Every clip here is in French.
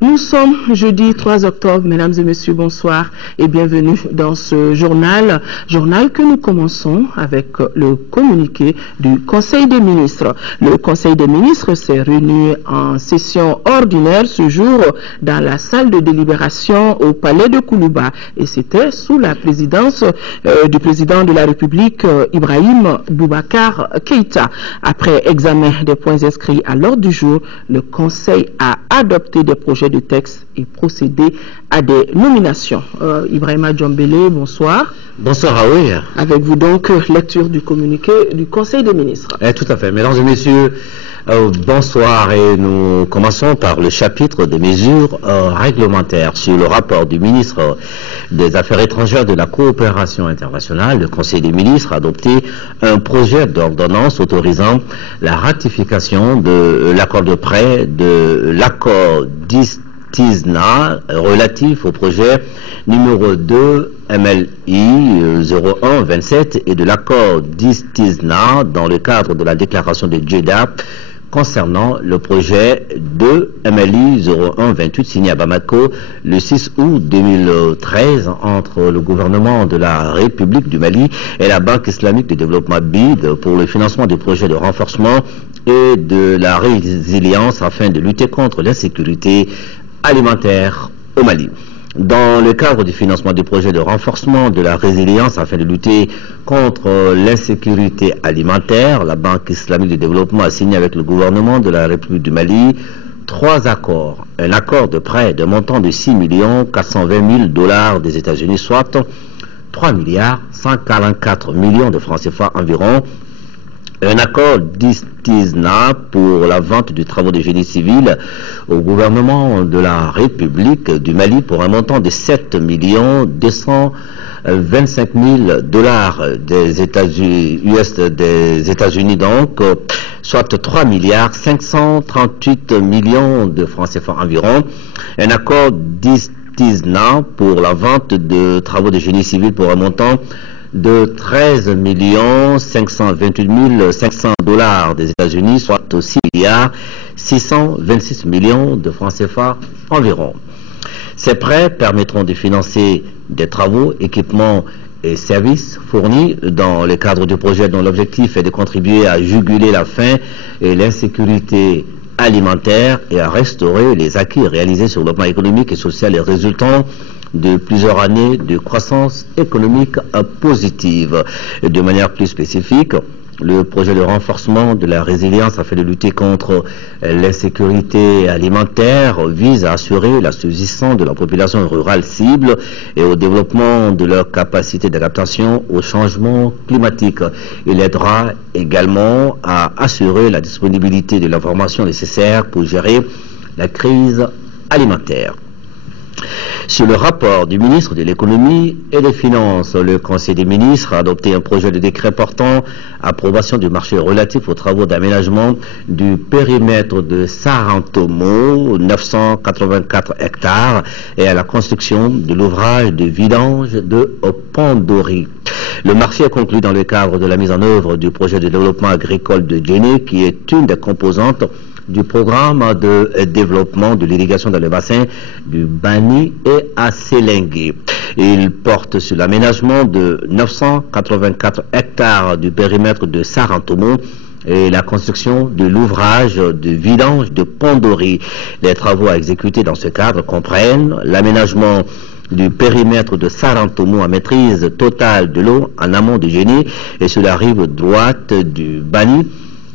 Nous sommes jeudi 3 octobre, mesdames et messieurs, bonsoir et bienvenue dans ce journal que nous commençons avec le communiqué du Conseil des ministres. Le Conseil des ministres s'est réuni en session ordinaire ce jour dans la salle de délibération au palais de Koulouba et c'était sous la présidence du président de la République Ibrahim Boubacar Keïta. Après examen des points inscrits à l'ordre du jour, le Conseil a adopté des projets de texte et procédé à des nominations. Ibrahima Djombele, bonsoir. Bonsoir Raoui. Avec vous donc, lecture du communiqué du Conseil des ministres. Tout à fait. Mesdames et messieurs, bonsoir et nous commençons par le chapitre des mesures réglementaires sur le rapport du ministre des Affaires étrangères de la coopération internationale. Le Conseil des ministres a adopté un projet d'ordonnance autorisant la ratification de l'accord de prêt, de l'accord d'Istisna relatif au projet numéro 2 MLI 0127 et de l'accord d'Istisna dans le cadre de la déclaration de Jeddah concernant le projet de MLI 0128 signé à Bamako le 6 août 2013 entre le gouvernement de la République du Mali et la Banque islamique de développement BID pour le financement des projets de renforcement et de la résilience afin de lutter contre l'insécurité alimentaire au Mali. Dans le cadre du financement des projets de renforcement de la résilience afin de lutter contre l'insécurité alimentaire, la Banque islamique de développement a signé avec le gouvernement de la République du Mali 3 accords. Un accord de prêt de montant de 6 420 000 $ des États-Unis, soit 3 144 millions de francs CFA environ. Un accord d'Istisna pour la vente du travaux de génie civil au gouvernement de la République du Mali pour un montant de 7 225 000 $ des États-Unis donc, soit 3 538 millions de francs CFA environ. Un accord d'Istisna pour la vente de travaux de génie civil pour un montant de 13 528 500 $ des États-Unis, soit 6 626 millions de francs CFA environ. Ces prêts permettront de financer des travaux, équipements et services fournis dans le cadre du projet dont l'objectif est de contribuer à juguler la faim et l'insécurité alimentaire et à restaurer les acquis réalisés sur le plan économique et social et résultant de plusieurs années de croissance économique positive. De manière plus spécifique, le projet de renforcement de la résilience afin de lutter contre l'insécurité alimentaire vise à assurer la subsistance de la population rurale cible et au développement de leur capacité d'adaptation au changement climatique. Il aidera également à assurer la disponibilité de l'information nécessaire pour gérer la crise alimentaire. Sur le rapport du ministre de l'économie et des finances, le Conseil des ministres a adopté un projet de décret portant approbation du marché relatif aux travaux d'aménagement du périmètre de Sarantomo, 984 hectares, et à la construction de l'ouvrage de vidange de Pandori. Le marché est conclu dans le cadre de la mise en œuvre du projet de développement agricole de Djéné, qui est une des composantes du programme de développement de l'irrigation dans le bassin du Bani et à Sélingué. Il porte sur l'aménagement de 984 hectares du périmètre de Sarantomo et la construction de l'ouvrage de vidange de Pandori. Les travaux à exécuter dans ce cadre comprennent l'aménagement du périmètre de Sarantomo à maîtrise totale de l'eau en amont du Djéné et sur la rive droite du Bani,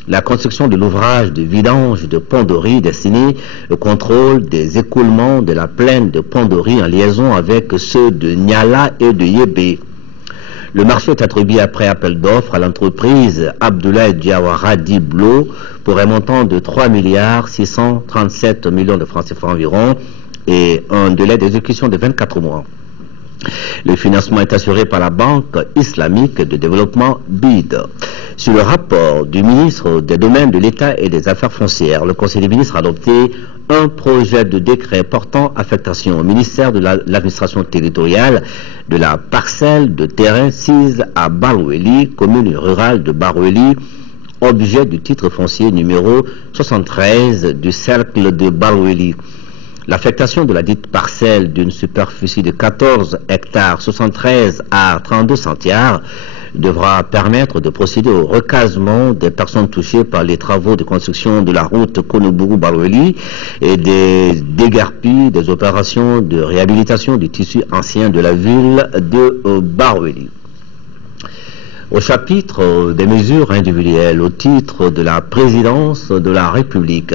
la construction de l'ouvrage de vidange de Pandori destiné au contrôle des écoulements de la plaine de Pandori en liaison avec ceux de Niala et de Yébé. Le marché est attribué après appel d'offres à l'entreprise Abdoulaye Diawara Diblo pour un montant de 3 637 millions de francs CFA environ et un délai d'exécution de 24 mois. Le financement est assuré par la Banque islamique de développement BID. Sur le rapport du ministre des Domaines de l'État et des Affaires foncières, le Conseil des ministres a adopté un projet de décret portant affectation au ministère de l'administration territoriale de la parcelle de terrain sise à Baroueli, commune rurale de Baroueli, objet du titre foncier numéro 73 du cercle de Baroueli. L'affectation de la dite parcelle d'une superficie de 14 hectares 73 à 32 centiares devra permettre de procéder au recasement des personnes touchées par les travaux de construction de la route Konobougou-Baroueli et des déguerpis des opérations de réhabilitation du tissu ancien de la ville de Baroueli. Au chapitre des mesures individuelles au titre de la présidence de la République,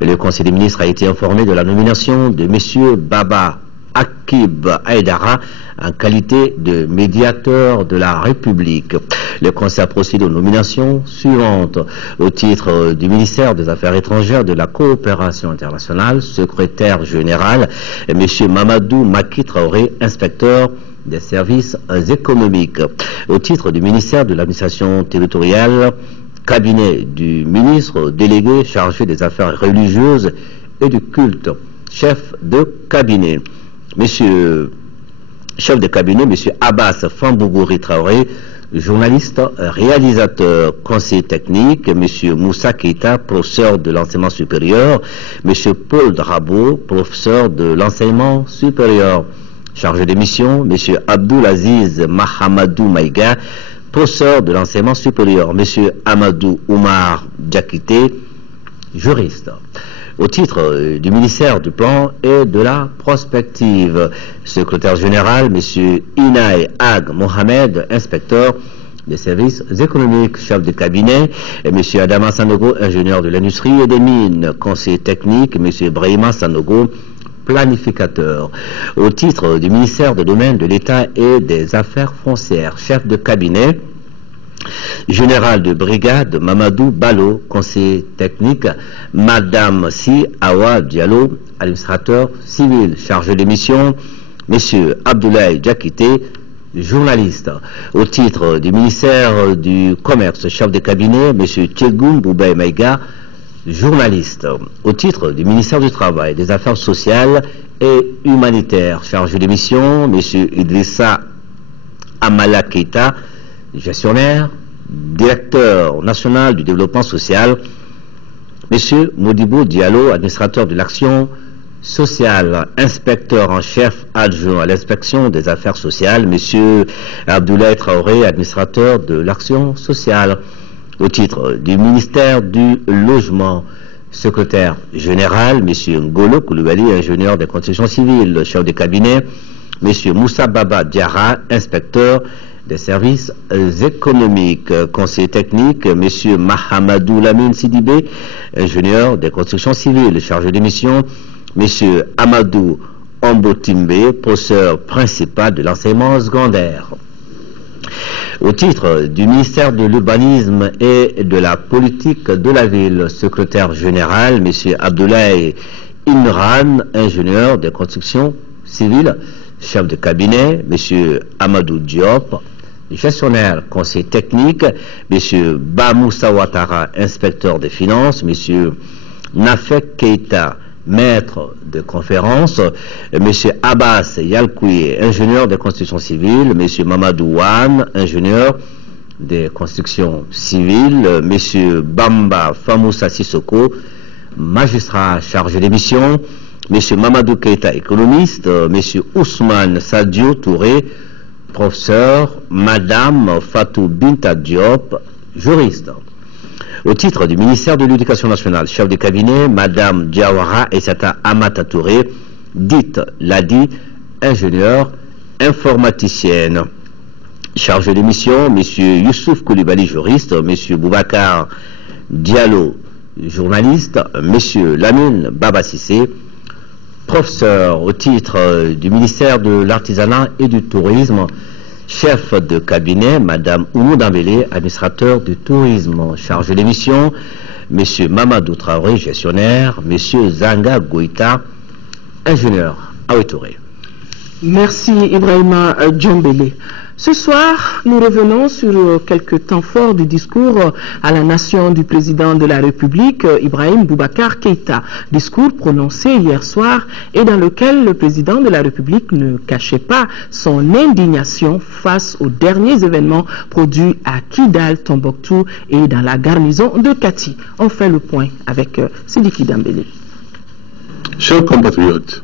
le Conseil des ministres a été informé de la nomination de M. Baba Akib Aïdara en qualité de médiateur de la République. Le Conseil a procédé aux nominations suivantes. Au titre du ministère des Affaires étrangères de la coopération internationale, secrétaire général, M. Mamadou Maki Traoré, inspecteur des services économiques. Au titre du ministère de l'administration territoriale, cabinet du ministre délégué chargé des affaires religieuses et du culte, chef de cabinet. Chef de cabinet, M. Abbas Fambougouri Traoré, journaliste, réalisateur, conseiller technique, M. Moussa Keita, professeur de l'enseignement supérieur, M. Paul Drabo, professeur de l'enseignement supérieur. Chargé de mission, M. Abdoulaziz Mahamadou Maïga, professeur de l'enseignement supérieur, M. Amadou Oumar Diakité, juriste. Au titre du ministère du Plan et de la Prospective, secrétaire général, M. Inaï Ag Mohamed, inspecteur des services économiques, chef de cabinet, et M. Adama Sanogo, ingénieur de l'industrie et des mines, conseiller technique, M. Brahima Sanogo, planificateur. Au titre du ministère des Domaines de l'État et des Affaires foncières, chef de cabinet, général de brigade Mamadou Balo, conseiller technique, Madame Si Awa Diallo, administrateur civil, chargé de mission, M. Abdoulaye Diakité, journaliste. Au titre du ministère du Commerce, chef de cabinet, M. Tchegoum Boubaï Maïga, journaliste. Au titre du ministère du Travail, des Affaires sociales et humanitaires, chargé de mission, M. Idrissa Amala Keita, gestionnaire, directeur national du développement social, M. Modibo Diallo, administrateur de l'action sociale, inspecteur en chef adjoint à l'inspection des affaires sociales, M. Abdoulaye Traoré, administrateur de l'action sociale. Au titre du ministère du Logement, secrétaire général, M. Ngolo Koulibaly, ingénieur des constructions civiles, chef de cabinet, M. Moussa Baba Diarra, inspecteur des services économiques, conseiller technique, M. Mahamadou Lamine Sidibé, ingénieur des constructions civiles, chargé de mission, M. Amadou Ombotimbe, professeur principal de l'enseignement secondaire. Au titre du ministère de l'Urbanisme et de la Politique de la Ville, secrétaire général, M. Abdoulaye Imran, ingénieur des constructions civiles, chef de cabinet, M. Amadou Diop, gestionnaire, conseiller technique, M. Bamoussa Ouattara, inspecteur des finances, M. Nafek Keita, maître de conférence, M. Abbas Yalkoui, ingénieur des constructions civiles, M. Mamadou Wan, ingénieur des constructions civiles, M. Bamba Famoussa Sissoko, magistrat chargé des missions, M. Mamadou Keita, économiste, M. Ousmane Sadio Touré, professeur, Madame Fatou Binta Diop, juriste. Au titre du ministère de l'Éducation nationale, chef de cabinet, Madame Diawara Essata Amata Touré, dite Ladi, ingénieure informaticienne. Chargé de mission, M. Youssouf Koulibaly, juriste, M. Boubacar Diallo, journaliste, M. Lamine Baba Sissé, professeur. Au titre du ministère de l'Artisanat et du Tourisme, chef de cabinet, Madame Oumou Dambélé, administrateur du tourisme, chargé de mission, M. Mamadou Traoré, gestionnaire, M. Zanga Goïta, ingénieur à Ouettouré. Merci Ibrahima Djambélé. Ce soir, nous revenons sur quelques temps forts du discours à la nation du président de la République, Ibrahim Boubacar Keïta. Discours prononcé hier soir et dans lequel le président de la République ne cachait pas son indignation face aux derniers événements produits à Kidal, Tombouctou et dans la garnison de Kati. On fait le point avec Sidiki Dambélé. Chers compatriotes,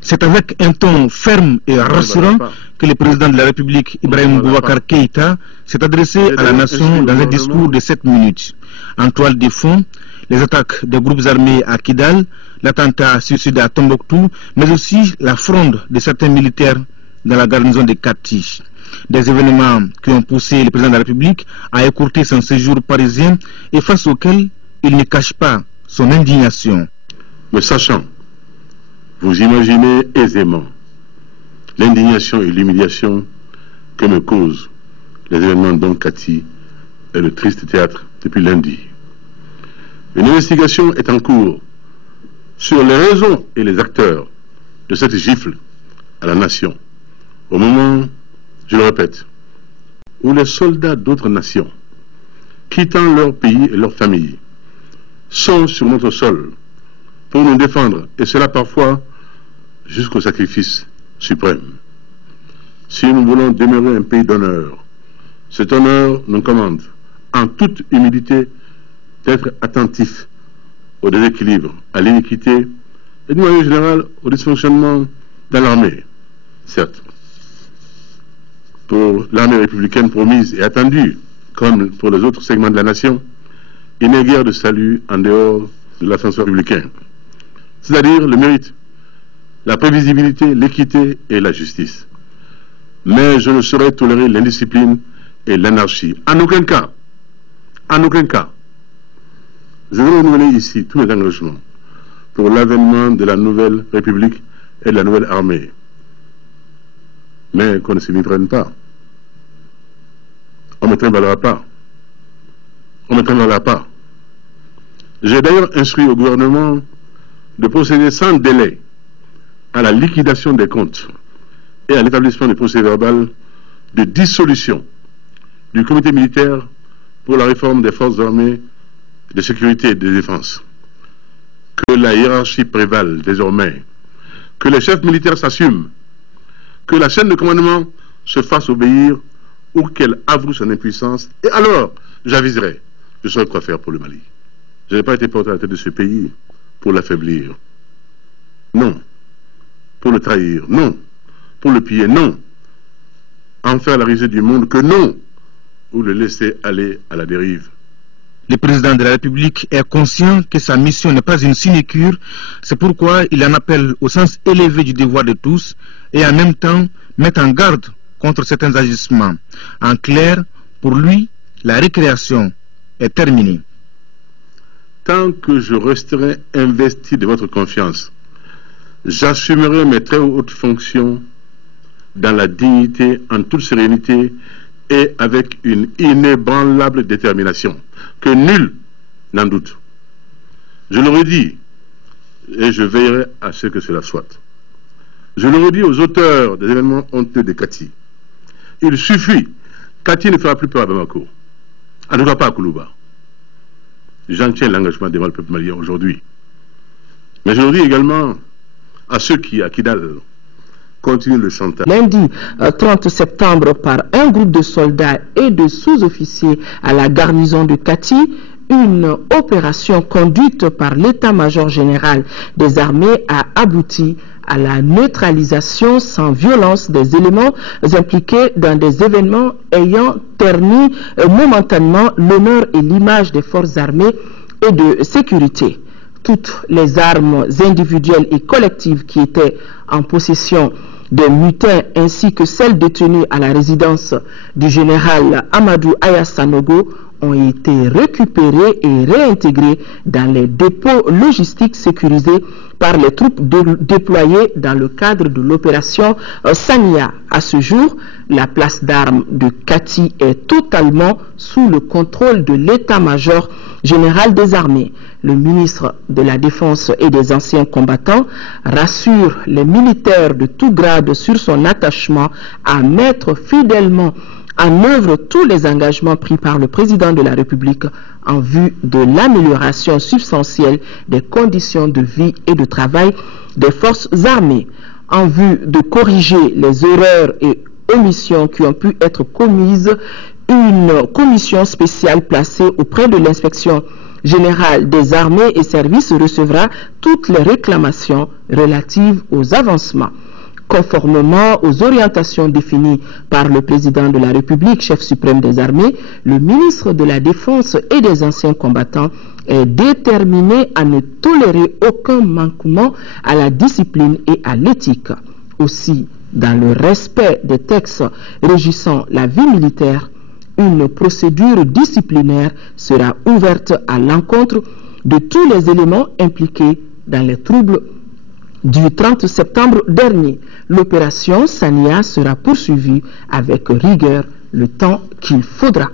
c'est avec un ton ferme et rassurant que le président de la République, Ibrahim Boubacar Keïta, s'est adressé à la nation dans un discours de 7 minutes. En toile de fond, les attaques des groupes armés à Kidal, l'attentat suicide à Tombouctou, mais aussi la fronde de certains militaires dans la garnison de Kati. Des événements qui ont poussé le président de la République à écourter son séjour parisien et face auxquels il ne cache pas son indignation. Mais sachant, vous imaginez aisément l'indignation et l'humiliation que me causent les événements d'Onkati et le triste théâtre depuis lundi. Une investigation est en cours sur les raisons et les acteurs de cette gifle à la nation. Au moment, je le répète, où les soldats d'autres nations, quittant leur pays et leur famille, sont sur notre sol pour nous défendre, et cela parfois jusqu'au sacrifice suprême. Si nous voulons demeurer un pays d'honneur, cet honneur nous commande, en toute humilité, d'être attentifs au déséquilibre, à l'iniquité et d'une manière générale au dysfonctionnement dans l'armée. Certes, pour l'armée républicaine promise et attendue, comme pour les autres segments de la nation, il n'est guère de salut en dehors de l'ascenseur républicain, c'est-à-dire le mérite, la prévisibilité, l'équité et la justice. Mais je ne saurais tolérer l'indiscipline et l'anarchie. En aucun cas, je veux renouveler ici tous mes engagements pour l'avènement de la nouvelle République et de la nouvelle armée. Mais qu'on ne s'y méprenne pas. On ne me trimballera pas. On ne me trimballera pas. J'ai d'ailleurs instruit au gouvernement de procéder sans délai à la liquidation des comptes et à l'établissement du procès-verbal de dissolution du comité militaire pour la réforme des forces armées de sécurité et de défense. Que la hiérarchie prévale désormais, que les chefs militaires s'assument, que la chaîne de commandement se fasse obéir ou qu'elle avoue son impuissance, et alors j'aviserai, je saurai quoi faire pour le Mali. Je n'ai pas été porté à la tête de ce pays pour l'affaiblir. Non. Pour le trahir. Non. Pour le piller. Non. En faire la risée du monde que non. Ou le laisser aller à la dérive. Le président de la République est conscient que sa mission n'est pas une sinécure. C'est pourquoi il en appelle au sens élevé du devoir de tous et en même temps met en garde contre certains agissements. En clair, pour lui, la récréation est terminée. Tant que je resterai investi de votre confiance, j'assumerai mes très hautes fonctions dans la dignité, en toute sérénité et avec une inébranlable détermination, que nul n'en doute. Je le redis, et je veillerai à ce que cela soit. Je le redis aux auteurs des événements honteux de Kati. Il suffit, Kati ne fera plus peur à Bamako, en tout cas pas à Koulouba. J'en tiens l'engagement devant le peuple malien aujourd'hui. Mais je le dis également à ceux qui, à Kidal, continuent le chantage. Lundi 30 septembre, par un groupe de soldats et de sous-officiers à la garnison de Kati, une opération conduite par l'état-major général des armées a abouti à la neutralisation sans violence des éléments impliqués dans des événements ayant terni momentanément l'honneur et l'image des forces armées et de sécurité. Toutes les armes individuelles et collectives qui étaient en possession des mutins ainsi que celles détenues à la résidence du général Amadou Aya Sanogo ont été récupérées et réintégrées dans les dépôts logistiques sécurisés par les troupes déployées dans le cadre de l'opération Sania. À ce jour, la place d'armes de Kati est totalement sous le contrôle de l'état-major général des armées. Le ministre de la Défense et des anciens combattants rassure les militaires de tout grade sur son attachement à mettre fidèlement en œuvre tous les engagements pris par le président de la République en vue de l'amélioration substantielle des conditions de vie et de travail des forces armées, en vue de corriger les erreurs et omissions qui ont pu être commises. Une commission spéciale placée auprès de l'inspection général des armées et services recevra toutes les réclamations relatives aux avancements. Conformément aux orientations définies par le président de la République, chef suprême des armées, le ministre de la Défense et des anciens combattants est déterminé à ne tolérer aucun manquement à la discipline et à l'éthique. Aussi, dans le respect des textes régissant la vie militaire, une procédure disciplinaire sera ouverte à l'encontre de tous les éléments impliqués dans les troubles du 30 septembre dernier. L'opération Sania sera poursuivie avec rigueur le temps qu'il faudra.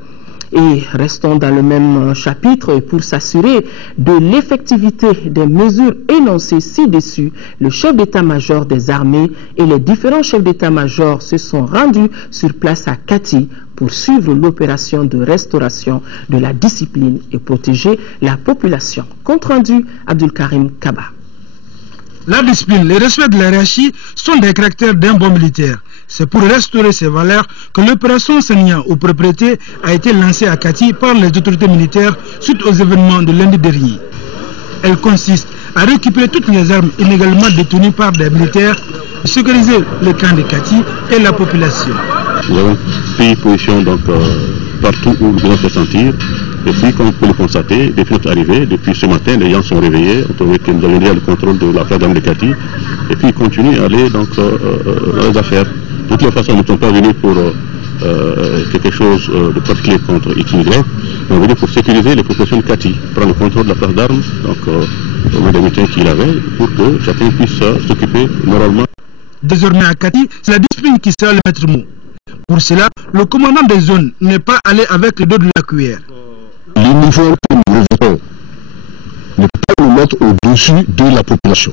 Et restons dans le même chapitre, et pour s'assurer de l'effectivité des mesures énoncées ci-dessus, le chef d'état-major des armées et les différents chefs d'état-major se sont rendus sur place à Kati pour suivre l'opération de restauration de la discipline et protéger la population. Compte rendu, Abdul Karim Kaba. La discipline, le respect de la hiérarchie sont des caractères d'un bon militaire. C'est pour restaurer ces valeurs que l'opération Sania aux propriétés a été lancée à Kati par les autorités militaires suite aux événements de lundi dernier. Elle consiste à récupérer toutes les armes illégalement détenues par des militaires, sécuriser le camp de Kati et la population. Nous avons pris position donc, partout où nous devons se sentir. Et puis, comme vous pouvez le constater, depuis notre arrivée, depuis ce matin, les gens sont réveillés. On trouvait que nous avions déjà le contrôle de la place d'armes de Kati. Et puis, ils continuent à aller donc, dans les affaires. De toutes les façons, nous ne sommes pas venus pour quelque chose de particulier contre X ou Y. Nous sommes venus pour sécuriser les populations de Kati, prendre le contrôle de la place d'armes, donc au des mutins qu'il avait, pour que chacun puisse s'occuper moralement. Désormais à Kati, c'est la discipline qui sera le maître mot. Pour cela, le commandant des zones n'est pas allé avec le dos de la cuillère. L'uniforme que nous revêtons ne peut pas nous mettre au-dessus de la population.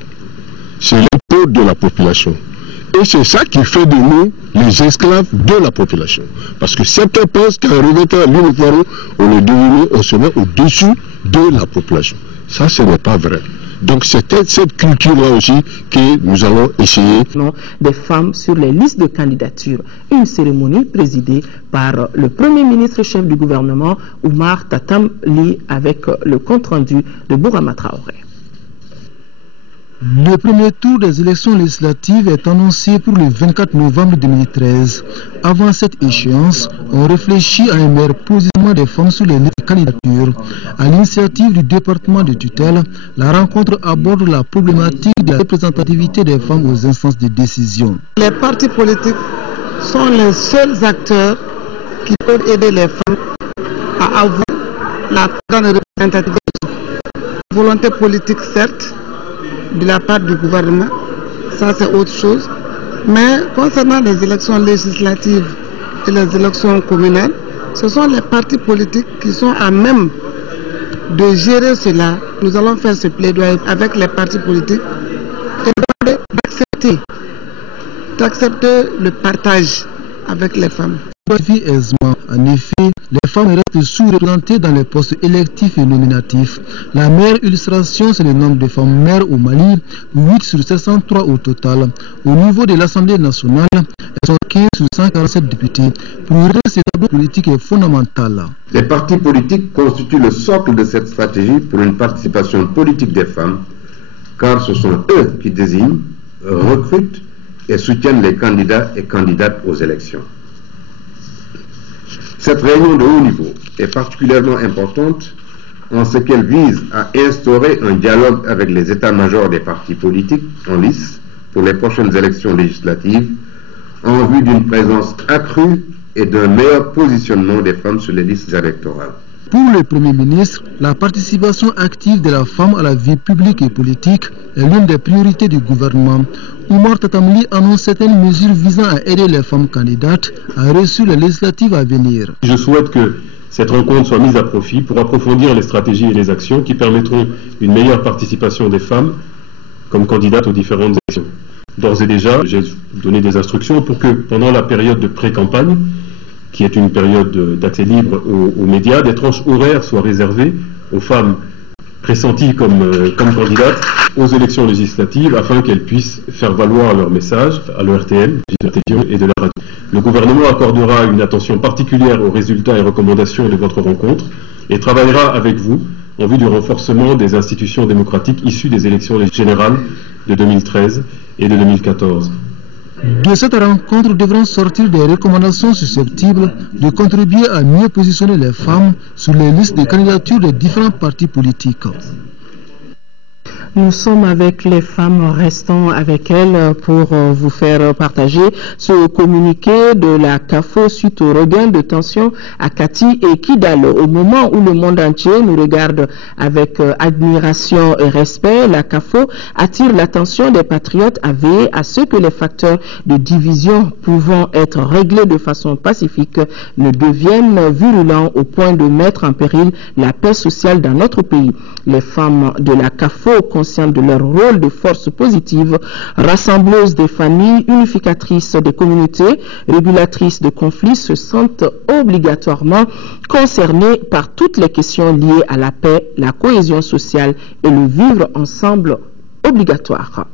C'est l'impôt de la population. Et c'est ça qui fait de nous les esclaves de la population. Parce que certains pensent qu'en revêtant l'uniforme, on se met au-dessus de la population. Ça, ce n'est pas vrai. Donc c'est cette culture-là aussi que nous allons essayer. Des femmes sur les listes de candidature. Une cérémonie présidée par le Premier ministre chef du gouvernement, Oumar Tatam Li, avec le compte-rendu de Bourama Traoré. Le premier tour des élections législatives est annoncé pour le 24 novembre 2013. Avant cette échéance, on réfléchit à un meilleur positionnement des femmes sur les listes de candidature. À l'initiative du département de tutelle, la rencontre aborde la problématique de la représentativité des femmes aux instances de décision. Les partis politiques sont les seuls acteurs qui peuvent aider les femmes à avoir la grande représentativité. Volonté politique, certes, de la part du gouvernement, ça c'est autre chose. Mais concernant les élections législatives et les élections communales, ce sont les partis politiques qui sont à même de gérer cela. Nous allons faire ce plaidoyer avec les partis politiques et demander d'accepter le partage avec les femmes. En effet, les femmes restent sous-représentées dans les postes électifs et nominatifs. La meilleure illustration, c'est le nombre de femmes maires au Mali, 8 sur 703 au total. Au niveau de l'Assemblée nationale, elles sont 15 sur 147 députés. Pour eux, ce tableau politique est fondamental. Les partis politiques constituent le socle de cette stratégie pour une participation politique des femmes, car ce sont eux qui désignent, recrutent et soutiennent les candidats et candidates aux élections. Cette réunion de haut niveau est particulièrement importante en ce qu'elle vise à instaurer un dialogue avec les états-majors des partis politiques en lice pour les prochaines élections législatives en vue d'une présence accrue et d'un meilleur positionnement des femmes sur les listes électorales. Pour le Premier ministre, la participation active de la femme à la vie publique et politique est l'une des priorités du gouvernement. Oumar Tatamli annonce certaines mesures visant à aider les femmes candidates à réussir les législatives à venir. Je souhaite que cette rencontre soit mise à profit pour approfondir les stratégies et les actions qui permettront une meilleure participation des femmes comme candidates aux différentes élections. D'ores et déjà, j'ai donné des instructions pour que pendant la période de pré-campagne, qui est une période d'accès libre aux médias, des tranches horaires soient réservées aux femmes pressenties comme candidates aux élections législatives afin qu'elles puissent faire valoir leur message à l'ERTL, de la télévision et de la radio. Le gouvernement accordera une attention particulière aux résultats et recommandations de votre rencontre et travaillera avec vous en vue du renforcement des institutions démocratiques issues des élections générales de 2013 et de 2014. De cette rencontre devront sortir des recommandations susceptibles de contribuer à mieux positionner les femmes sur les listes de candidatures des différents partis politiques. Nous sommes avec les femmes, restons avec elles pour vous faire partager ce communiqué de la CAFO suite au regain de tension à Kati et Kidal. Au moment où le monde entier nous regarde avec admiration et respect, la CAFO attire l'attention des patriotes à veiller à ce que les facteurs de division pouvant être réglés de façon pacifique ne deviennent virulents au point de mettre en péril la paix sociale dans notre pays. Les femmes de la CAFO, conscientes de leur rôle de force positive, rassembleuses des familles, unificatrices des communautés, régulatrices de conflits, se sentent obligatoirement concernées par toutes les questions liées à la paix, la cohésion sociale et le vivre ensemble obligatoire.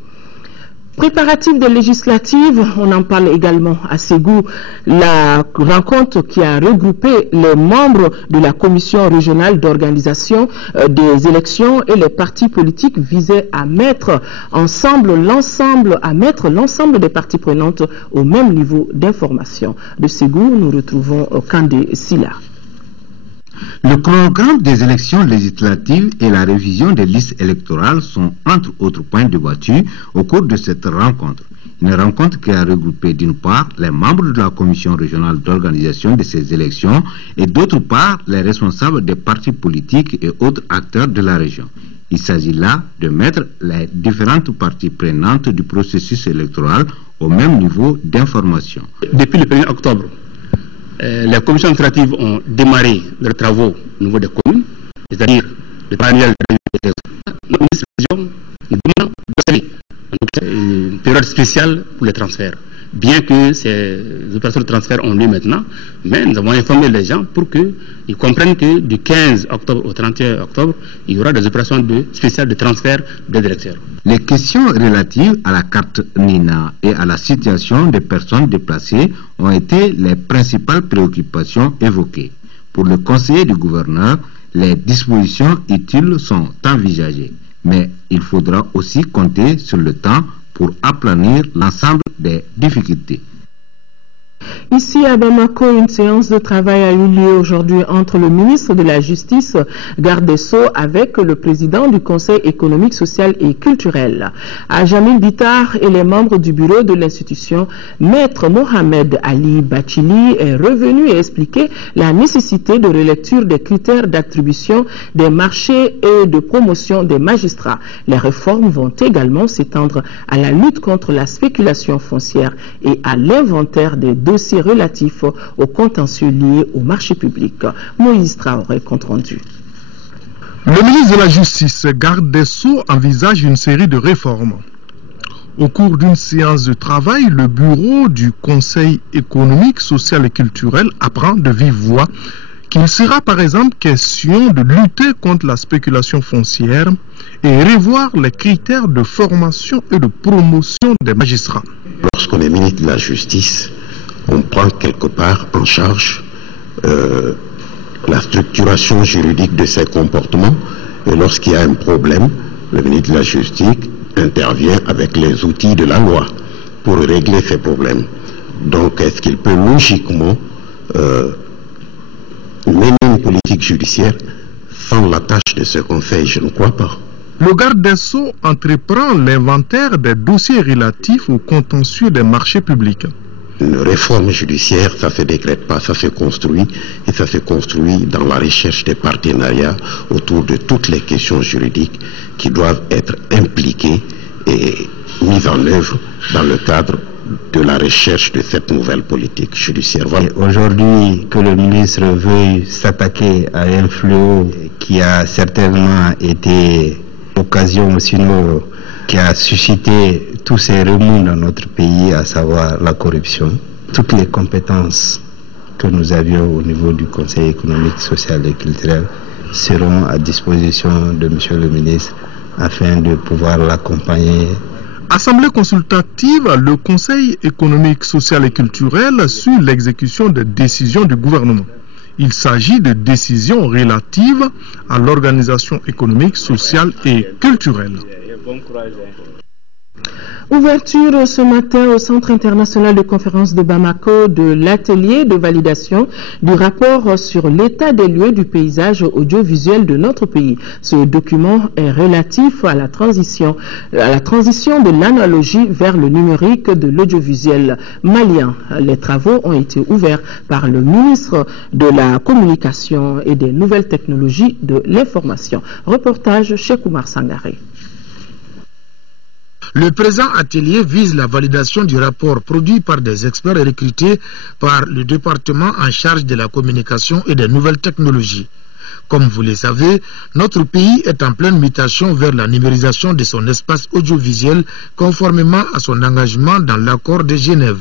Préparatifs des législatives, on en parle également à Ségou, la rencontre qui a regroupé les membres de la commission régionale d'organisation des élections et les partis politiques visait à mettre l'ensemble des parties prenantes au même niveau d'information. De Ségou, nous retrouvons Kandé Silla. Le programme des élections législatives et la révision des listes électorales sont entre autres points débattus au cours de cette rencontre. Une rencontre qui a regroupé d'une part les membres de la commission régionale d'organisation de ces élections et d'autre part les responsables des partis politiques et autres acteurs de la région. Il s'agit là de mettre les différentes parties prenantes du processus électoral au même niveau d'information. Depuis le 1er octobre, les commissions administratives ont démarré leurs travaux au niveau des communes, c'est-à-dire le travail annuel des administrations, nous demandons une période spéciale pour les transferts. Bien que ces opérations de transfert ont lieu maintenant, mais nous avons informé les gens pour qu'ils comprennent que du 15 octobre au 31 octobre, il y aura des opérations spéciales de transfert des électeurs. Les questions relatives à la carte NINA et à la situation des personnes déplacées ont été les principales préoccupations évoquées. Pour le conseiller du gouverneur, les dispositions utiles sont envisagées, mais il faudra aussi compter sur le temps pour aplanir l'ensemble des difficultés. Ici à Bamako, une séance de travail a eu lieu aujourd'hui entre le ministre de la Justice, garde des Sceaux, avec le président du Conseil économique, social et culturel. Jamil Bitar et les membres du bureau de l'institution, Maître Mohamed Ali Bachili est revenu et expliqué la nécessité de relecture des critères d'attribution des marchés et de promotion des magistrats. Les réformes vont également s'étendre à la lutte contre la spéculation foncière et à l'inventaire des dossiers relatifs aux contentieux liés au marché public. Moïse Traoré, compte rendu. Le ministre de la Justice, garde des Sceaux, envisage une série de réformes. Au cours d'une séance de travail, le bureau du Conseil économique, social et culturel apprend de vive voix qu'il sera par exemple question de lutter contre la spéculation foncière et revoir les critères de formation et de promotion des magistrats. Lorsqu'on est ministre de la Justice, on prend quelque part en charge la structuration juridique de ces comportements, et lorsqu'il y a un problème, le ministre de la Justice intervient avec les outils de la loi pour régler ces problèmes. Donc est-ce qu'il peut logiquement mener une politique judiciaire sans la tâche de ce conseil? Je ne crois pas. Le garde des Sceaux entreprend l'inventaire des dossiers relatifs au contentieux des marchés publics. Une réforme judiciaire, ça ne se décrète pas, ça se construit, et ça se construit dans la recherche des partenariats autour de toutes les questions juridiques qui doivent être impliquées et mises en œuvre dans le cadre de la recherche de cette nouvelle politique judiciaire. Voilà. Aujourd'hui, que le ministre veuille s'attaquer à un fléau qui a certainement été occasion, sinon qui a suscité tous ces remous dans notre pays, à savoir la corruption. Toutes les compétences que nous avions au niveau du Conseil économique, social et culturel seront à disposition de M. le ministre afin de pouvoir l'accompagner. Assemblée consultative, le Conseil économique, social et culturel suit l'exécution des décisions du gouvernement. Il s'agit de décisions relatives à l'organisation économique, sociale et culturelle. Ouverture ce matin au Centre international de conférence de Bamako de l'atelier de validation du rapport sur l'état des lieux du paysage audiovisuel de notre pays. Ce document est relatif à la transition de l'analogie vers le numérique de l'audiovisuel malien. Les travaux ont été ouverts par le ministre de la Communication et des Nouvelles Technologies de l'Information. Reportage chez Koumar Sangaré. Le présent atelier vise la validation du rapport produit par des experts recrutés par le département en charge de la communication et des nouvelles technologies. Comme vous le savez, notre pays est en pleine mutation vers la numérisation de son espace audiovisuel conformément à son engagement dans l'accord de Genève.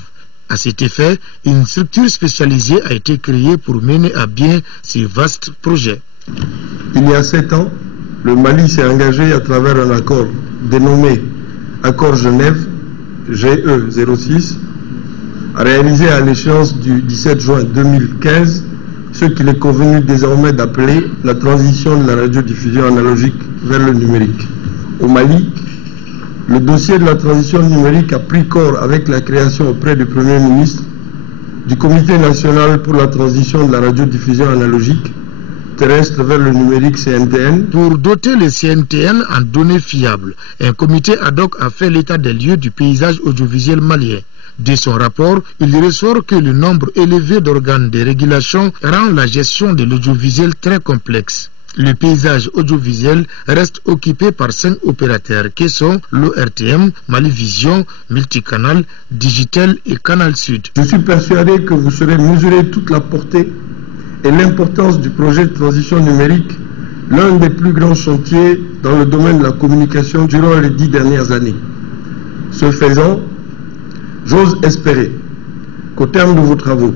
À cet effet, une structure spécialisée a été créée pour mener à bien ces vastes projets. Il y a 7 ans, le Mali s'est engagé à travers un accord dénommé Accord Genève GE 06 a réalisé à l'échéance du 17 juin 2015 ce qu'il est convenu désormais d'appeler la transition de la radiodiffusion analogique vers le numérique. Au Mali, le dossier de la transition numérique a pris corps avec la création auprès du Premier ministre du Comité national pour la transition de la radiodiffusion analogique terrestre vers le numérique CNTN. Pour doter le CNTN en données fiables, un comité ad hoc a fait l'état des lieux du paysage audiovisuel malien. De son rapport, il ressort que le nombre élevé d'organes de régulation rend la gestion de l'audiovisuel très complexe. Le paysage audiovisuel reste occupé par 5 opérateurs qui sont l'ORTM, Malivision, Multicanal, Digitel et Canal Sud. Je suis persuadé que vous saurez mesurer toute la portée et l'importance du projet de transition numérique, l'un des plus grands chantiers dans le domaine de la communication durant les 10 dernières années. Ce faisant, j'ose espérer qu'au terme de vos travaux,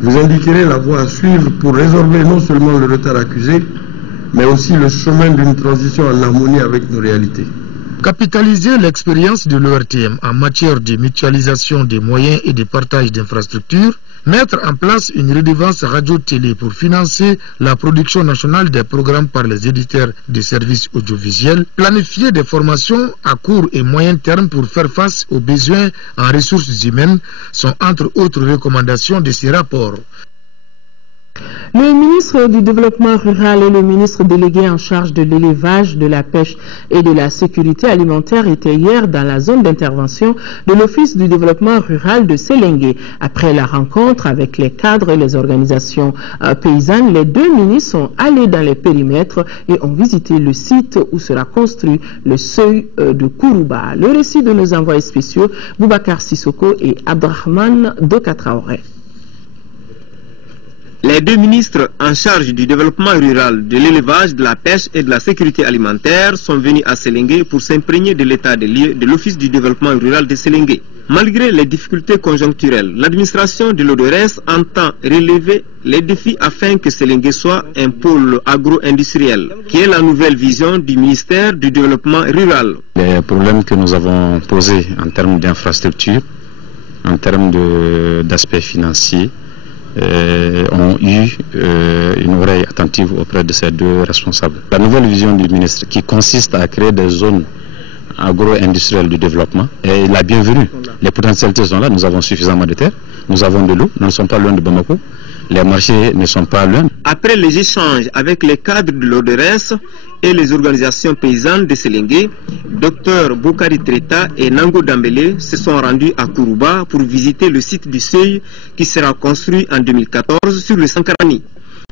vous indiquerez la voie à suivre pour résorber non seulement le retard accusé, mais aussi le chemin d'une transition en harmonie avec nos réalités. Capitaliser l'expérience de l'ORTM en matière de mutualisation des moyens et de partage d'infrastructures, mettre en place une redevance radio-télé pour financer la production nationale des programmes par les éditeurs de services audiovisuels, planifier des formations à court et moyen terme pour faire face aux besoins en ressources humaines sont entre autres recommandations de ces rapports. Le ministre du Développement rural et le ministre délégué en charge de l'élevage, de la pêche et de la sécurité alimentaire étaient hier dans la zone d'intervention de l'Office du développement rural de Séléngué. Après la rencontre avec les cadres et les organisations paysannes, les 2 ministres sont allés dans les périmètres et ont visité le site où sera construit le seuil de Kourouba. Le récit de nos envoyés spéciaux, Boubacar Sissoko et Abdrahman Dokatraoré. Les 2 ministres en charge du développement rural, de l'élevage, de la pêche et de la sécurité alimentaire sont venus à Séléngué pour s'imprégner de l'état des lieux de l'Office du développement rural de Séléngué. Malgré les difficultés conjoncturelles, l'administration de l'ODRS entend relever les défis afin que Séléngué soit un pôle agro-industriel, qui est la nouvelle vision du ministère du développement rural. Les problèmes que nous avons posés en termes d'infrastructures, en termes d'aspects financiers, ont eu une oreille attentive auprès de ces 2 responsables. La nouvelle vision du ministre qui consiste à créer des zones agro-industrielles de développement est la bienvenue. Les potentialités sont là, nous avons suffisamment de terre, nous avons de l'eau, nous ne sommes pas loin de Bamako, les marchés ne sont pas loin. Après les échanges avec les cadres de l'ODRS et les organisations paysannes de Séléngué, Dr Boukari Treta et Nango Dambélé se sont rendus à Kourouba pour visiter le site du seuil qui sera construit en 2014 sur le Sankarani.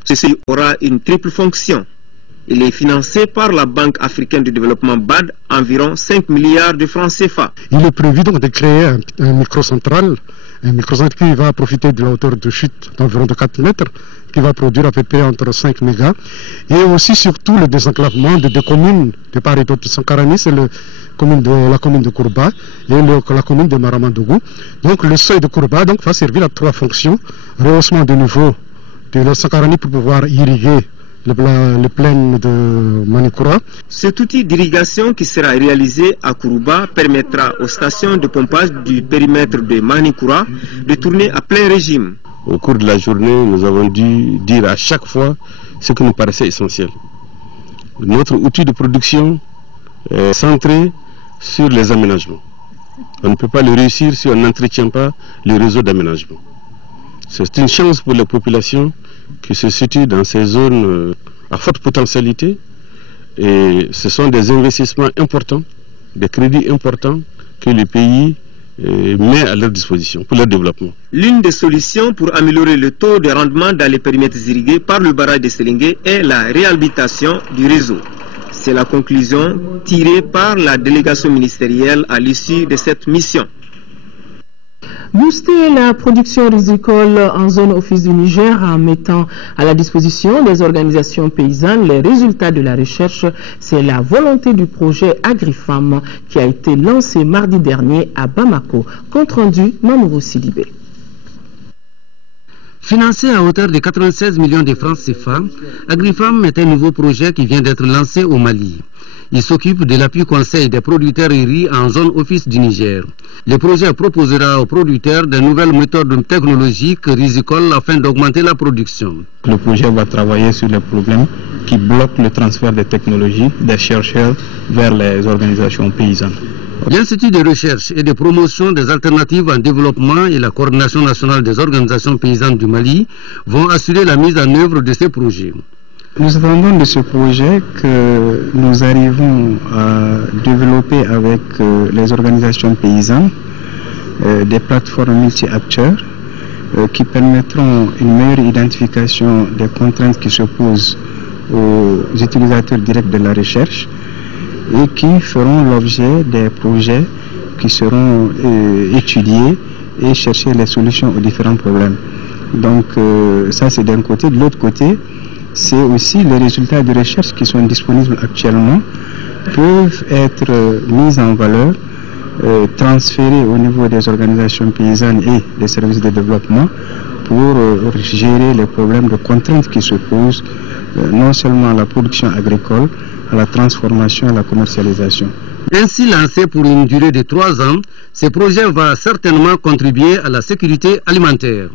Ce seuil aura une triple fonction. Il est financé par la Banque africaine de développement BAD, environ 5 milliards de francs CFA. Il est prévu donc de créer un microcentral, qui va profiter de la hauteur de chute d'environ de 4 mètres, qui va produire à peu près entre 5 mégas, et aussi surtout le désenclavement de 2 communes de part et d'autre de Sankarani, c'est la commune de Kourouba et la commune de Maramandougou. Donc le seuil de Kourouba va servir à 3 fonctions: rehaussement de niveau de la Sankarani pour pouvoir irriguer le plaine de Manikoura. Cet outil d'irrigation qui sera réalisé à Kourouba permettra aux stations de pompage du périmètre de Manikoura de tourner à plein régime. Au cours de la journée, nous avons dû dire à chaque fois ce qui nous paraissait essentiel. Notre outil de production est centré sur les aménagements. On ne peut pas le réussir si on n'entretient pas le réseau d'aménagement. C'est une chance pour les populations qui se situent dans ces zones à forte potentialité, et ce sont des investissements importants, des crédits importants que le pays met à leur disposition pour leur développement. L'une des solutions pour améliorer le taux de rendement dans les périmètres irrigués par le barrage de Selingué est la réhabilitation du réseau. C'est la conclusion tirée par la délégation ministérielle à l'issue de cette mission. Booster la production rizicole en zone office du Niger en mettant à la disposition des organisations paysannes les résultats de la recherche, c'est la volonté du projet AgriFam qui a été lancé mardi dernier à Bamako. Compte rendu Mamourou Sidibé. Financé à hauteur de 96 millions de francs CFA, AgriFam est un nouveau projet qui vient d'être lancé au Mali. Il s'occupe de l'appui conseil des producteurs riz en zone office du Niger. Le projet proposera aux producteurs de nouvelles méthodes technologiques rizicoles afin d'augmenter la production. Le projet va travailler sur les problèmes qui bloquent le transfert des technologies des chercheurs vers les organisations paysannes. L'Institut de recherche et de promotion des alternatives en développement et la coordination nationale des organisations paysannes du Mali vont assurer la mise en œuvre de ces projets. Nous attendons de ce projet que nous arrivons à développer avec les organisations paysannes des plateformes multi-acteurs qui permettront une meilleure identification des contraintes qui se posent aux utilisateurs directs de la recherche et qui feront l'objet des projets qui seront étudiés et chercher les solutions aux différents problèmes. Donc ça c'est d'un côté. De l'autre côté, c'est aussi les résultats de recherche qui sont disponibles actuellement peuvent être mis en valeur, transférés au niveau des organisations paysannes et des services de développement pour gérer les problèmes de contraintes qui se posent non seulement à la production agricole, à la transformation et à la commercialisation. Ainsi lancé pour une durée de 3 ans, ce projet va certainement contribuer à la sécurité alimentaire.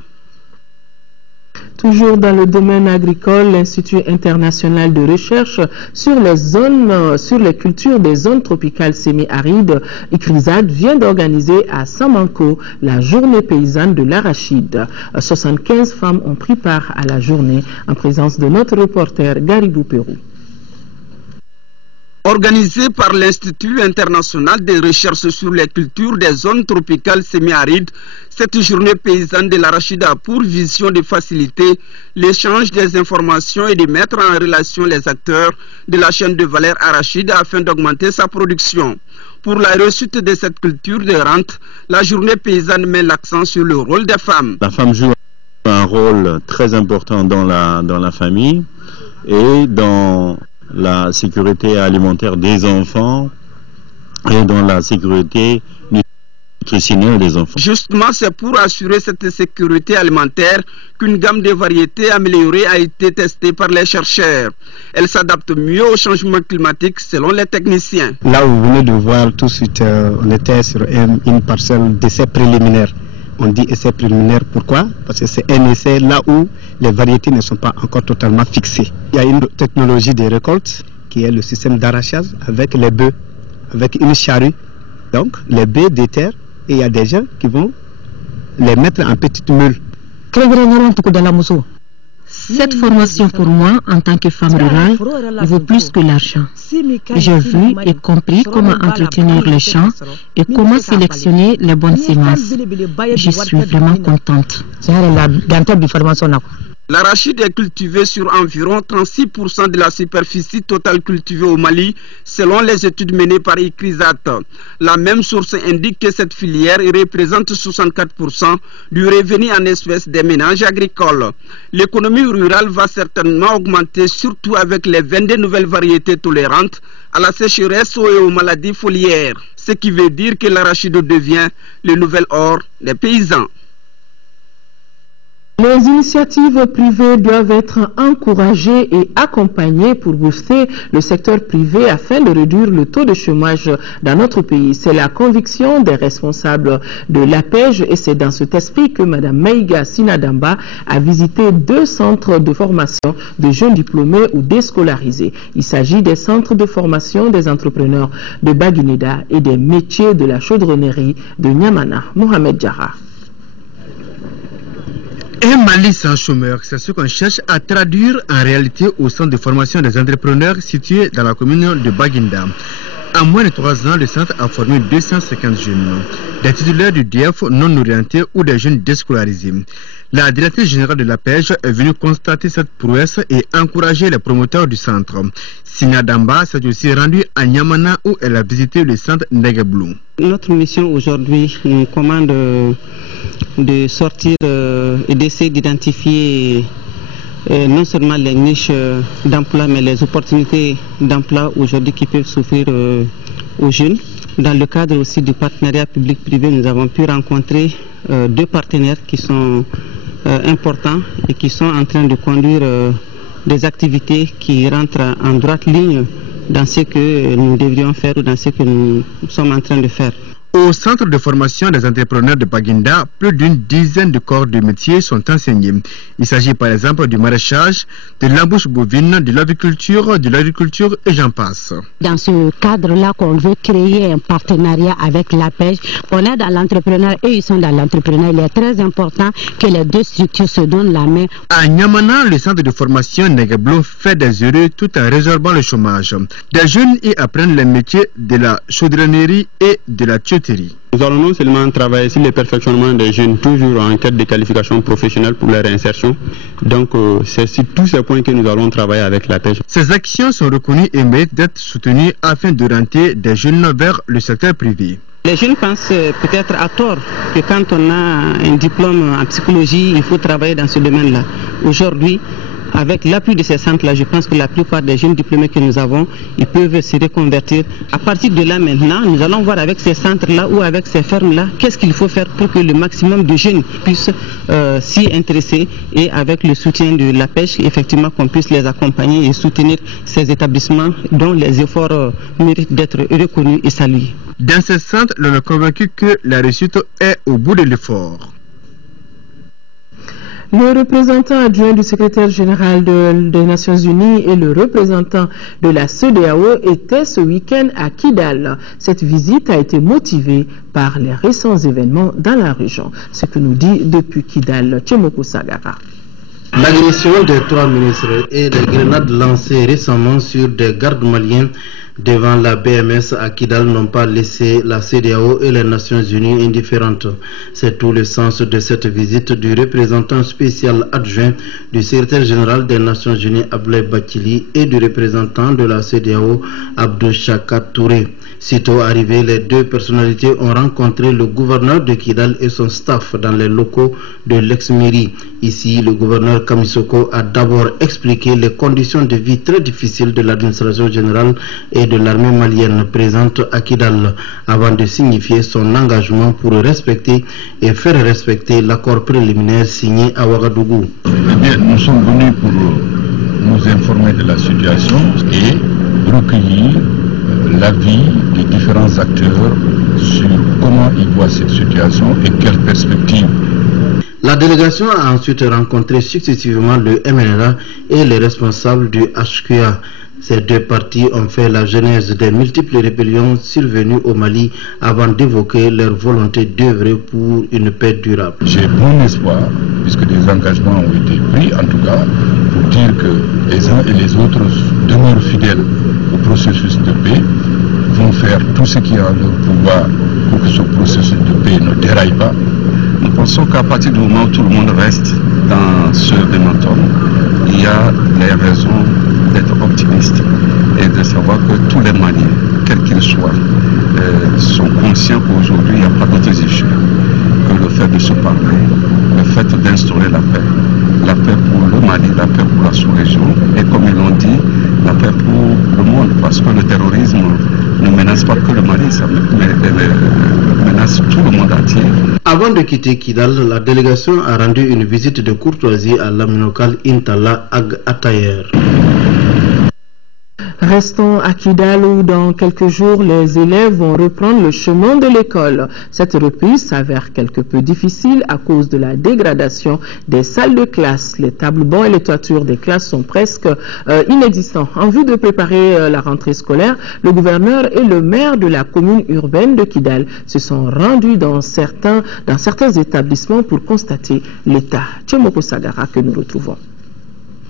Toujours dans le domaine agricole, l'Institut international de recherche sur les cultures des zones tropicales semi-arides, ICRISAD, vient d'organiser à Samanco la journée paysanne de l'arachide. 75 femmes ont pris part à la journée en présence de notre reporter Garibou Pérou. Organisée par l'Institut international de recherche sur les cultures des zones tropicales semi-arides, cette journée paysanne de l'arachide a pour vision de faciliter l'échange des informations et de mettre en relation les acteurs de la chaîne de valeur arachide afin d'augmenter sa production. Pour la réussite de cette culture de rente, la journée paysanne met l'accent sur le rôle des femmes. La femme joue un rôle très important dans la famille et dans la sécurité alimentaire des enfants et dans la sécurité nutritionnelle des enfants. Justement, c'est pour assurer cette sécurité alimentaire qu'une gamme de variétés améliorées a été testée par les chercheurs. Elle s'adapte mieux au changement climatique selon les techniciens. Là où vous venez de voir tout de suite, on était sur une parcelle d'essai préliminaire. On dit essai préliminaire, pourquoi? Parce que c'est un essai là où les variétés ne sont pas encore totalement fixées. Il y a une technologie de récolte qui est le système d'arrachage avec les bœufs, avec une charrue. Donc les bœufs déterrent et il y a des gens qui vont les mettre en petites meules. Cette formation pour moi, en tant que femme rurale, vaut plus que l'argent. J'ai vu et compris comment entretenir les champs et comment sélectionner les bonnes semences. Je suis vraiment contente. L'arachide est cultivé sur environ 36% de la superficie totale cultivée au Mali, selon les études menées par ICRISAD. La même source indique que cette filière représente 64% du revenu en espèces des ménages agricoles. L'économie rurale va certainement augmenter, surtout avec les 22 nouvelles variétés tolérantes à la sécheresse et aux maladies foliaires, ce qui veut dire que l'arachide devient le nouvel or des paysans. Les initiatives privées doivent être encouragées et accompagnées pour booster le secteur privé afin de réduire le taux de chômage dans notre pays. C'est la conviction des responsables de l'APEJ et c'est dans cet esprit que Mme Maïga Sinadamba a visité 2 centres de formation de jeunes diplômés ou déscolarisés. Il s'agit des centres de formation des entrepreneurs de Baguineda et des métiers de la chaudronnerie de Niamana. Mohamed Jara. Un Mali sans chômeurs, c'est ce qu'on cherche à traduire en réalité au centre de formation des entrepreneurs situé dans la commune de Baguinda. En moins de 3 ans, le centre a formé 250 jeunes, des titulaires du DF non orientés ou des jeunes déscolarisés. La directrice générale de la pêche est venue constater cette prouesse et encourager les promoteurs du centre. Sina Damba s'est aussi rendue à Niamana où elle a visité le centre Negeblou. Notre mission aujourd'hui nous commande de sortir et d'essayer d'identifier non seulement les niches d'emploi mais les opportunités d'emploi aujourd'hui qui peuvent s'offrir aux jeunes. Dans le cadre aussi du partenariat public-privé, nous avons pu rencontrer 2 partenaires qui sont importants et qui sont en train de conduire des activités qui rentrent en droite ligne dans ce que nous devrions faire ou dans ce que nous sommes en train de faire. Au centre de formation des entrepreneurs de Baguinda, plus d'une dizaine de corps de métiers sont enseignés. Il s'agit par exemple du maraîchage, de l'embauche bovine, de l'agriculture et j'en passe. Dans ce cadre-là qu'on veut créer un partenariat avec la pêche, on est dans l'entrepreneuriat et ils sont dans l'entrepreneuriat. Il est très important que les 2 structures se donnent la main. À Niamana, le centre de formation Negeblou fait des heureux tout en résorbant le chômage. Des jeunes y apprennent les métiers de la chaudronnerie et de la tuyauterie. Nous allons non seulement travailler sur le perfectionnement des jeunes, toujours en quête de qualification professionnelle pour leur réinsertion. Donc c'est sur tous ces points que nous allons travailler avec la pêche. Ces actions sont reconnues et méritent d'être soutenues afin d'orienter des jeunes vers le secteur privé. Les jeunes pensent peut-être à tort que quand on a un diplôme en psychologie, il faut travailler dans ce domaine-là. Aujourd'hui, avec l'appui de ces centres-là, je pense que la plupart des jeunes diplômés que nous avons, ils peuvent se reconvertir. À partir de là maintenant, nous allons voir avec ces centres-là ou avec ces fermes-là, qu'est-ce qu'il faut faire pour que le maximum de jeunes puissent s'y intéresser et avec le soutien de la pêche, effectivement qu'on puisse les accompagner et soutenir ces établissements dont les efforts méritent d'être reconnus et salués. Dans ces centres, l'on est convaincu que la réussite est au bout de l'effort. Le représentant adjoint du secrétaire général des Nations Unies et le représentant de la CEDEAO étaient ce week-end à Kidal. Cette visite a été motivée par les récents événements dans la région. Ce que nous dit depuis Kidal, Tchemoko Sagara. L'agression des 3 ministres et des grenades lancées récemment sur des gardes maliens devant la BMS à Kidal n'ont pas laissé la CEDEAO et les Nations Unies indifférentes. C'est tout le sens de cette visite du représentant spécial adjoint du secrétaire général des Nations Unies Ablaye Bathily et du représentant de la CEDEAO Abdou Chaka Touré. Sitôt arrivés, les 2 personnalités ont rencontré le gouverneur de Kidal et son staff dans les locaux de l'ex-mairie. Ici, le gouverneur Kamisoko a d'abord expliqué les conditions de vie très difficiles de l'administration générale et de l'armée malienne présente à Kidal, avant de signifier son engagement pour respecter et faire respecter l'accord préliminaire signé à Ouagadougou. Eh bien, nous sommes venus pour nous informer de la situation et recueillir l'avis des différents acteurs sur comment ils voient cette situation et quelles perspectives. La délégation a ensuite rencontré successivement le MNLA et les responsables du HQA. Ces 2 partis ont fait la genèse des multiples rébellions survenues au Mali avant d'évoquer leur volonté d'œuvrer pour une paix durable. J'ai bon espoir, puisque des engagements ont été pris, en tout cas, pour dire que les uns et les autres demeurent fidèles au processus de paix, vont faire tout ce qui est en leur pouvoir pour que ce processus de paix ne déraille pas. Nous pensons qu'à partir du moment où tout le monde reste dans ce momentum, il y a les raisons d'être optimiste et de savoir que tous les Maliens, quels qu'ils soient, sont conscients qu'aujourd'hui il n'y a pas d'autres issues que le fait de se parler, le fait d'instaurer la paix pour le Mali, la paix pour la sous-région et comme ils l'ont dit, la paix pour le monde, parce que le terrorisme ne menace pas que le Mali, ça menace tout le monde entier. Avant de quitter Kidal, la délégation a rendu une visite de courtoisie à l'amicale Intala Ag Atayer. Restons à Kidal où dans quelques jours les élèves vont reprendre le chemin de l'école. Cette reprise s'avère quelque peu difficile à cause de la dégradation des salles de classe. Les tables-bancs et les toitures des classes sont presque inexistants. En vue de préparer la rentrée scolaire, le gouverneur et le maire de la commune urbaine de Kidal se sont rendus dans certains établissements pour constater l'état. Tchemoko Sagara que nous retrouvons.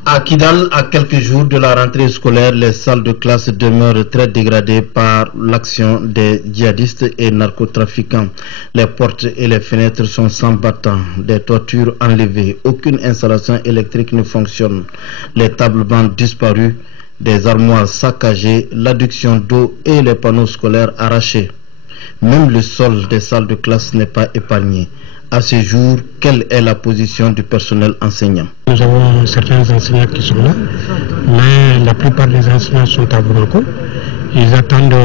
À Kidal, à quelques jours de la rentrée scolaire, les salles de classe demeurent très dégradées par l'action des djihadistes et narcotrafiquants. Les portes et les fenêtres sont sans battant, des toitures enlevées, aucune installation électrique ne fonctionne. Les tables-bancs disparus, des armoires saccagées, l'adduction d'eau et les panneaux scolaires arrachés. Même le sol des salles de classe n'est pas épargné. À ce jour, quelle est la position du personnel enseignant? Nous avons certains enseignants qui sont là, mais la plupart des enseignants sont à Bamako. Ils attendent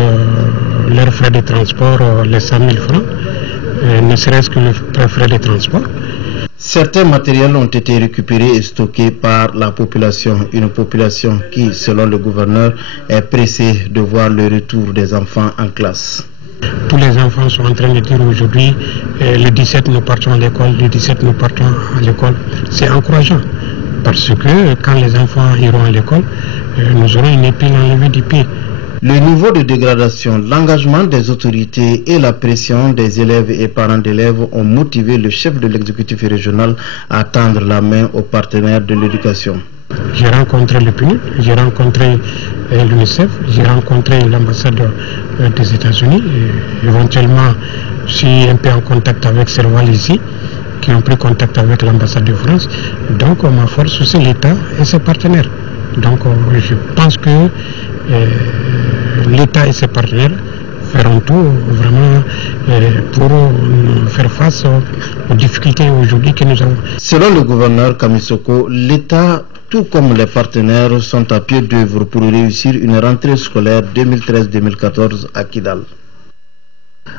leurs frais de transport, les 100 000 francs, ne serait-ce que les frais de transport. Certains matériels ont été récupérés et stockés par la population, une population qui, selon le gouverneur, est pressée de voir le retour des enfants en classe. Tous les enfants sont en train de dire aujourd'hui, le 17 nous partons à l'école, le 17 nous partons à l'école. C'est encourageant parce que quand les enfants iront à l'école, nous aurons une épine enlevée du pied. Le niveau de dégradation, l'engagement des autorités et la pression des élèves et parents d'élèves ont motivé le chef de l'exécutif régional à tendre la main aux partenaires de l'éducation. J'ai rencontré le PNUD, j'ai rencontré l'UNICEF, j'ai rencontré l'ambassade des États-Unis, éventuellement je suis un peu en contact avec Serval ici, qui ont pris contact avec l'ambassade de France. Donc ma force c'est l'État et ses partenaires. Donc je pense que l'État et ses partenaires feront tout vraiment pour faire face aux difficultés aujourd'hui que nous avons. Selon le gouverneur Kamisoko, l'État, tout comme les partenaires, sont à pied d'œuvre pour réussir une rentrée scolaire 2013-2014 à Kidal.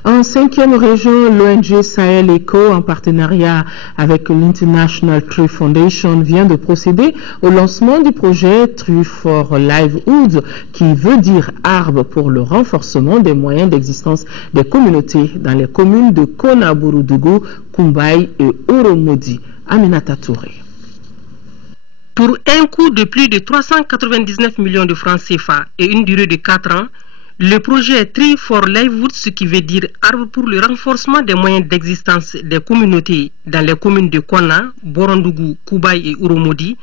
En 5e région, l'ONG Sahel Eco, en partenariat avec l'International Tree Foundation, vient de procéder au lancement du projet Tree for Livelihoods, qui veut dire arbre pour le renforcement des moyens d'existence des communautés dans les communes de Konaburudougou, Kumbaï et Oromodi. Aminata Touré. Pour un coût de plus de 399 millions de francs CFA et une durée de 4 ans, le projet Tree for Livelihoods, ce qui veut dire arbre pour le renforcement des moyens d'existence des communautés dans les communes de Kona, Borondougou, Koubaï et Uromodi,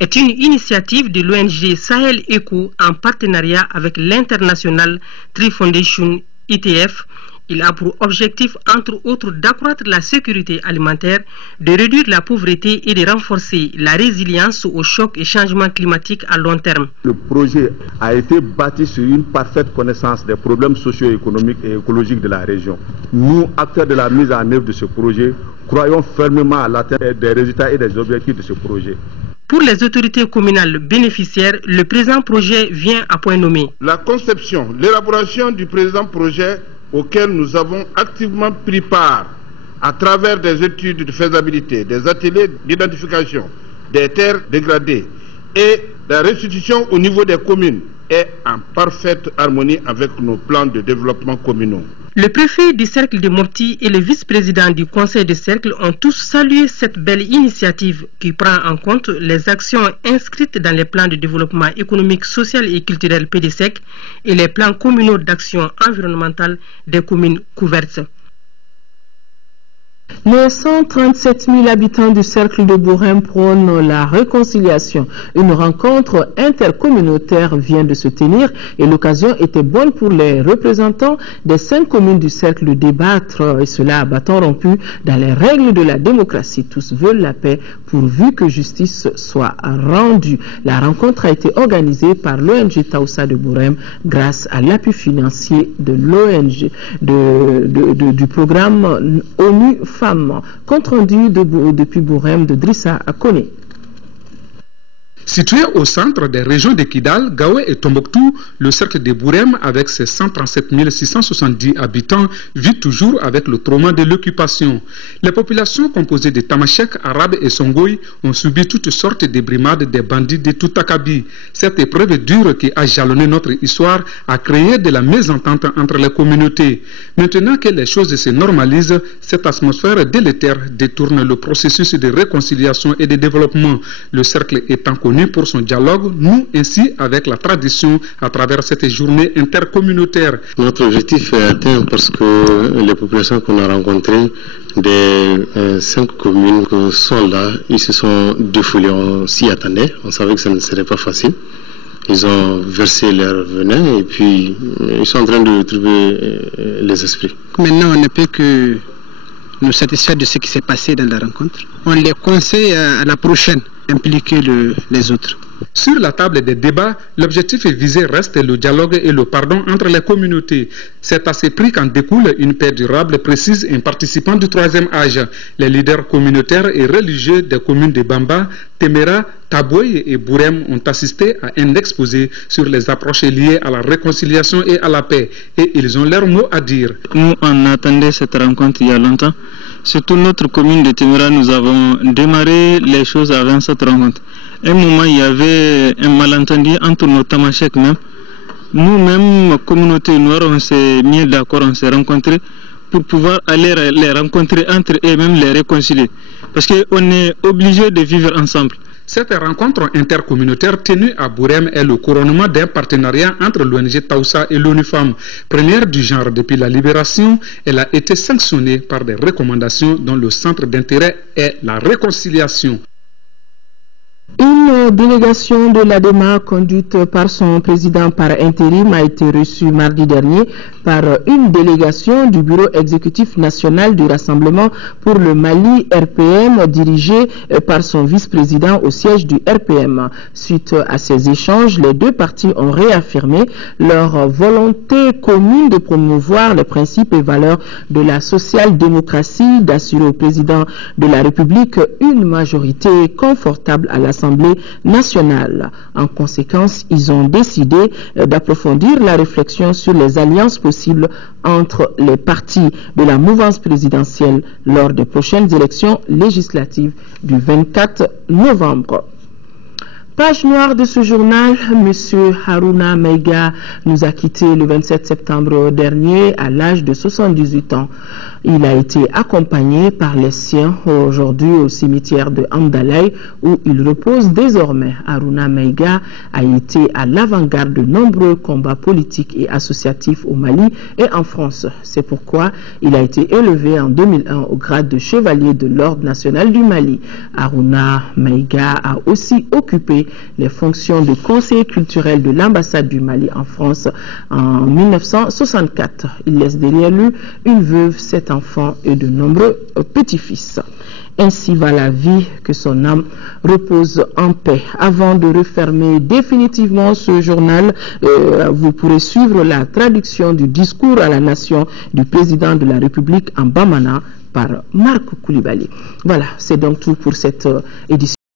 est une initiative de l'ONG Sahel Eco en partenariat avec l'International Tree Foundation ITF. Il a pour objectif, entre autres, d'accroître la sécurité alimentaire, de réduire la pauvreté et de renforcer la résilience aux chocs et changements climatiques à long terme. Le projet a été bâti sur une parfaite connaissance des problèmes socio-économiques et écologiques de la région. Nous, acteurs de la mise en œuvre de ce projet, croyons fermement à l'atteinte des résultats et des objectifs de ce projet. Pour les autorités communales bénéficiaires, le présent projet vient à point nommé. La conception, l'élaboration du présent projet auquel nous avons activement pris part à travers des études de faisabilité, des ateliers d'identification des terres dégradées et la restitution au niveau des communes est en parfaite harmonie avec nos plans de développement communaux. Le préfet du cercle de Mopti et le vice-président du conseil de cercle ont tous salué cette belle initiative qui prend en compte les actions inscrites dans les plans de développement économique, social et culturel PDSEC et les plans communaux d'action environnementale des communes couvertes. Les 137 000 habitants du cercle de Bourem prônent la réconciliation. Une rencontre intercommunautaire vient de se tenir et l'occasion était bonne pour les représentants des 5 communes du cercle de débattre, et cela à bâton rompu dans les règles de la démocratie. Tous veulent la paix pourvu que justice soit rendue. La rencontre a été organisée par l'ONG Taoussa de Bourem grâce à l'appui financier de l'ONG du programme ONU Femmes. Compte rendu depuis Bourem de Drissa à Koné. Situé au centre des régions de Kidal, Gao et Tombouctou, le cercle de Bourem, avec ses 137 670 habitants, vit toujours avec le trauma de l'occupation. Les populations composées de Tamashek, Arabes et Songoï ont subi toutes sortes de brimades des bandits de tout Akabi. Cette épreuve dure qui a jalonné notre histoire a créé de la mésentente entre les communautés. Maintenant que les choses se normalisent, cette atmosphère délétère détourne le processus de réconciliation et de développement. Le cercle étant connu pour son dialogue, nous ainsi avec la tradition à travers cette journée intercommunautaire. Notre objectif est atteint parce que les populations qu'on a rencontrées des 5 communes qui sont là, ils se sont défoulés, on s'y attendait, on savait que ça ne serait pas facile. Ils ont versé leur venin et puis ils sont en train de trouver les esprits. Maintenant, on ne peut que nous satisfaire de ce qui s'est passé dans la rencontre. On les conseille à la prochaine, impliquer les autres. Sur la table des débats, l'objectif visé reste le dialogue et le pardon entre les communautés. C'est à ce prix qu'en découle une paix durable, précise un participant du 3e âge. Les leaders communautaires et religieux des communes de Bamba, Temera, Taboué et Bourem ont assisté à un exposé sur les approches liées à la réconciliation et à la paix. Et ils ont leur mot à dire. Nous, on attendait cette rencontre il y a longtemps. Surtout notre commune de Temera, nous avons démarré les choses avant cette rencontre. À un moment, il y avait un malentendu entre nos Tamashek même. Nous-mêmes, communauté noire, on s'est mis d'accord, on s'est rencontrés pour pouvoir aller les rencontrer entre eux-mêmes, les réconcilier. Parce qu'on est obligé de vivre ensemble. Cette rencontre intercommunautaire tenue à Bourem est le couronnement d'un partenariat entre l'ONG Taoussa et l'ONU Femmes. Première du genre depuis la libération, elle a été sanctionnée par des recommandations dont le centre d'intérêt est la réconciliation. Une délégation de l'ADEMA conduite par son président par intérim a été reçue mardi dernier par une délégation du Bureau exécutif national du Rassemblement pour le Mali RPM dirigée par son vice-président au siège du RPM. Suite à ces échanges, les deux parties ont réaffirmé leur volonté commune de promouvoir les principes et valeurs de la social-démocratie, d'assurer au président de la République une majorité confortable à l'Assemblée nationale. En conséquence, ils ont décidé d'approfondir la réflexion sur les alliances possibles entre les partis de la mouvance présidentielle lors des prochaines élections législatives du 24 novembre. Page noire de ce journal, M. Haruna Meiga nous a quittés le 27 septembre dernier à l'âge de 78 ans. Il a été accompagné par les siens aujourd'hui au cimetière de Amdalaï où il repose désormais. Haruna Meiga a été à l'avant-garde de nombreux combats politiques et associatifs au Mali et en France. C'est pourquoi il a été élevé en 2001 au grade de chevalier de l'Ordre national du Mali. Haruna Meiga a aussi occupé les fonctions de conseiller culturel de l'ambassade du Mali en France en 1964. Il laisse derrière lui une veuve, 7 enfants et de nombreux petits-fils. Ainsi va la vie, que son âme repose en paix. Avant de refermer définitivement ce journal, vous pourrez suivre la traduction du discours à la nation du président de la République en Bamana par Marc Koulibaly. Voilà, c'est donc tout pour cette édition.